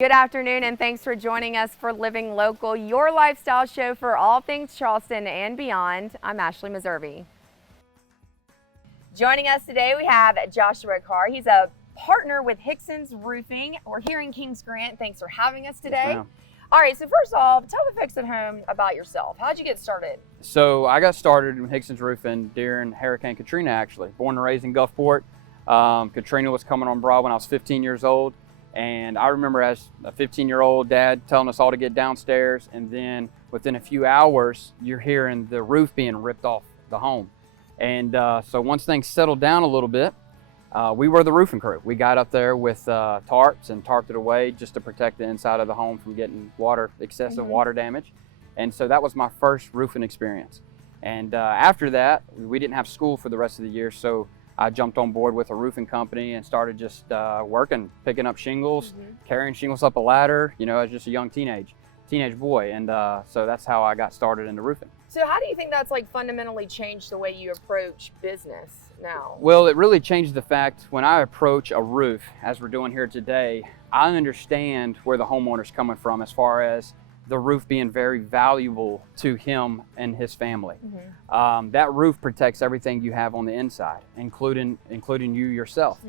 Good afternoon, and thanks for joining us for Living Local, your lifestyle show for all things Charleston and beyond. I'm Ashley Meservey. Joining us today, we have Joshua Carr. He's a partner with Hixon's Roofing. We're here in Kings Grant. Thanks for having us today. Yes, all right, so first off, tell the folks at home about yourself. How'd you get started? So I got started in Hixon's Roofing during Hurricane Katrina, actually. Born and raised in Gulfport. Katrina was coming on broad when I was 15 years old. And I remember as a 15-year-old dad telling us all to get downstairs, and then within a few hours, you're hearing the roof being ripped off the home. And so once things settled down a little bit, we were the roofing crew. We got up there with tarps and tarped it away just to protect the inside of the home from getting excessive water damage. And so that was my first roofing experience. And after that, we didn't have school for the rest of the year, so I jumped on board with a roofing company and started just working, picking up shingles, carrying shingles up a ladder, as just a young teenage boy. And so that's how I got started into roofing. So how do you think that's fundamentally changed the way you approach business now? Well, it really changed the fact when I approach a roof, as we're doing here today, I understand where the homeowner's coming from as far as the roof being very valuable to him and his family. That roof protects everything you have on the inside, including you yourself.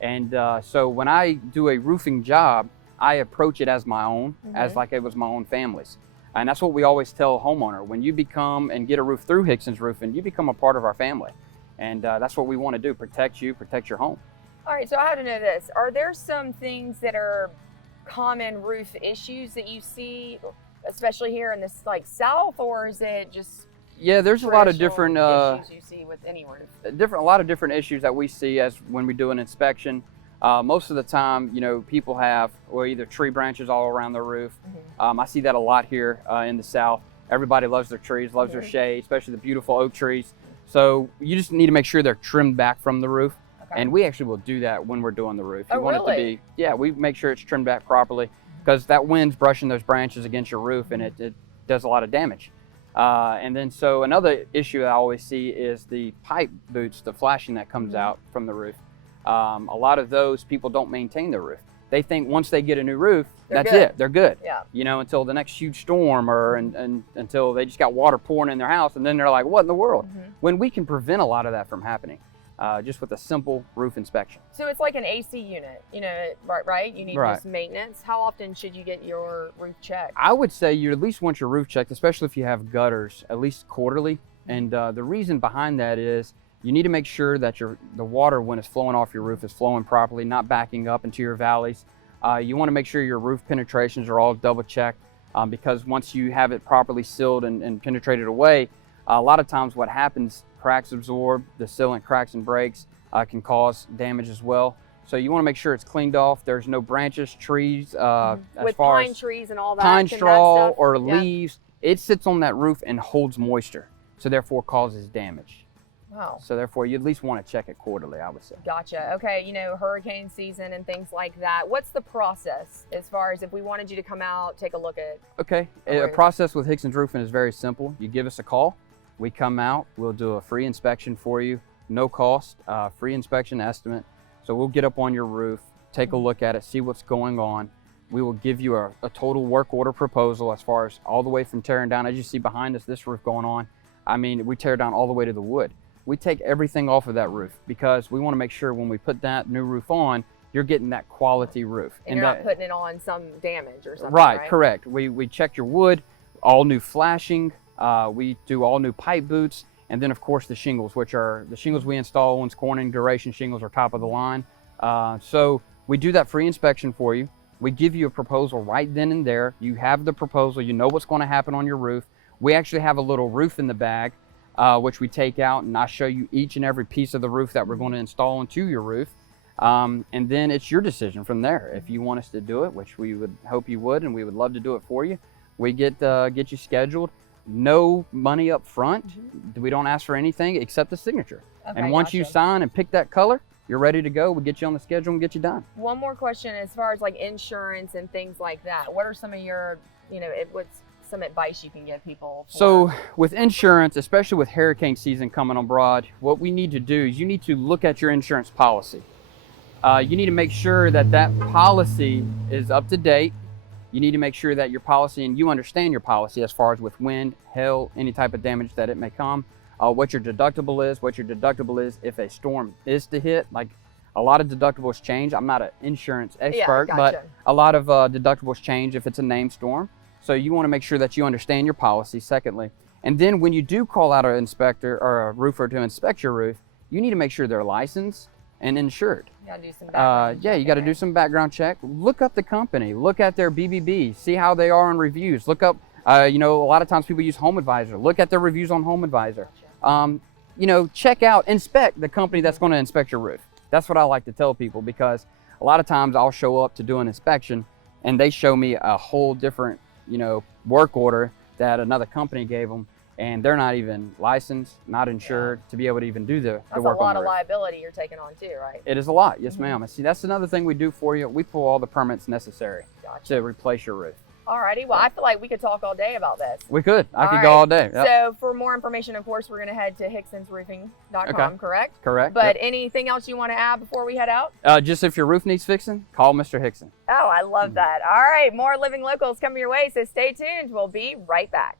And so when I do a roofing job, I approach it as my own, as like it was my own family's. And that's what we always tell a homeowner. When you become and get a roof through Hixon's Roofing, you become a part of our family. And that's what we want to do, protect you, protect your home. All right, so I have to know this. Are there some things that are common roof issues that you see, especially here in this South, or is it just there's a lot of different issues you see with any roof? A lot of different issues that we see as when we do an inspection. Most of the time, people have either tree branches all around their roof. I see that a lot here in the South. Everybody loves their trees, loves their shade, especially the beautiful oak trees. So you just need to make sure they're trimmed back from the roof. And we actually will do that when we're doing the roof. You want it to be, we make sure it's trimmed back properly, because that wind's brushing those branches against your roof, and it does a lot of damage. And then so another issue I always see is the pipe boots, the flashing that comes out from the roof. A lot of those people don't maintain their roof. They think once they get a new roof, that's it. They're good. Until the next huge storm or until they just got water pouring in their house, and then they're like, what in the world? When we can prevent a lot of that from happening. Just with a simple roof inspection. So it's like an AC unit, right? You need just maintenance. How often should you get your roof checked? I would say you at least want your roof checked, especially if you have gutters, at least quarterly. And the reason behind that is you need to make sure that the water, when it's flowing off your roof, is flowing properly, not backing up into your valleys. You want to make sure your roof penetrations are all double checked, because once you have it properly sealed and penetrated away, a lot of times what happens, cracks absorb, the sealant cracks and breaks, can cause damage as well. So you want to make sure it's cleaned off. There's no branches, trees, with pine trees and all that. Pine straw or leaves. It sits on that roof and holds moisture, so therefore causes damage. Wow. So therefore you at least want to check it quarterly, I would say. Gotcha. Okay, hurricane season and things like that. What's the process as far as if we wanted you to come out, take a look at? Okay, a process with Hixon's Roofing is very simple. You give us a call. We come out, we'll do a free inspection for you, no cost, free inspection estimate. So we'll get up on your roof, take a look at it, see what's going on. We will give you a total work order proposal as far as all the way from tearing down. As you see behind us, this roof going on, I mean, we tear down all the way to the wood. We take everything off of that roof because we want to make sure when we put that new roof on, you're getting that quality roof. And you're not putting it on some damage or something, right? Correct. We check your wood, all new flashing. We do all new pipe boots, and then of course the shingles, which are the shingles we install. One's Corning Duration shingles are top of the line. So we do that free inspection for you. We give you a proposal right then and there. You have the proposal, you know what's going to happen on your roof. We actually have a little roof in the bag, which we take out, and I show you each and every piece of the roof that we're going to install into your roof. And then it's your decision from there. If you want us to do it, which we would hope you would, and we would love to do it for you, we get you scheduled. No money up front. We don't ask for anything except the signature. Okay, and once you sign and pick that color, you're ready to go. We get you on the schedule and get you done. One more question as far as insurance and things like that. What are some of your, what's some advice you can give people? So with insurance, especially with hurricane season coming abroad, what we need to do is you need to look at your insurance policy. You need to make sure that that policy is up to date. You need to make sure that your policy, and you understand your policy as far as with wind, hail, any type of damage that it may come, what your deductible is if a storm is to hit. Like, a lot of deductibles change. I'm not an insurance expert, gotcha. but a lot of deductibles change if it's a named storm. So you want to make sure that you understand your policy, secondly. And then when you do call out an inspector or a roofer to inspect your roof, you need to make sure they're licensed and insured. You gotta do some background Yeah, you got to do some background check. Look up the company. Look at their BBB. See how they are on reviews. Look up, you know, a lot of times people use Home Advisor. Look at their reviews on Home Advisor. You know, check out, inspect the company that's going to inspect your roof. That's what I like to tell people, because a lot of times I'll show up to do an inspection and they show me a whole different, you know, work order that another company gave them, and they're not even licensed, not insured to be able to even do the work on the roof. That's a lot of liability you're taking on too, right? It is a lot, yes ma'am. And see, that's another thing we do for you. We pull all the permits necessary to replace your roof. Alrighty, well, I feel like we could talk all day about this. We could. I could go all day. Yep. So for more information, of course, we're going to head to Hixonsroofing.com, correct? Correct. But anything else you want to add before we head out? Just if your roof needs fixing, call Mr. Hixon. Oh, I love that. All right, more Living Locals coming your way, so stay tuned. We'll be right back.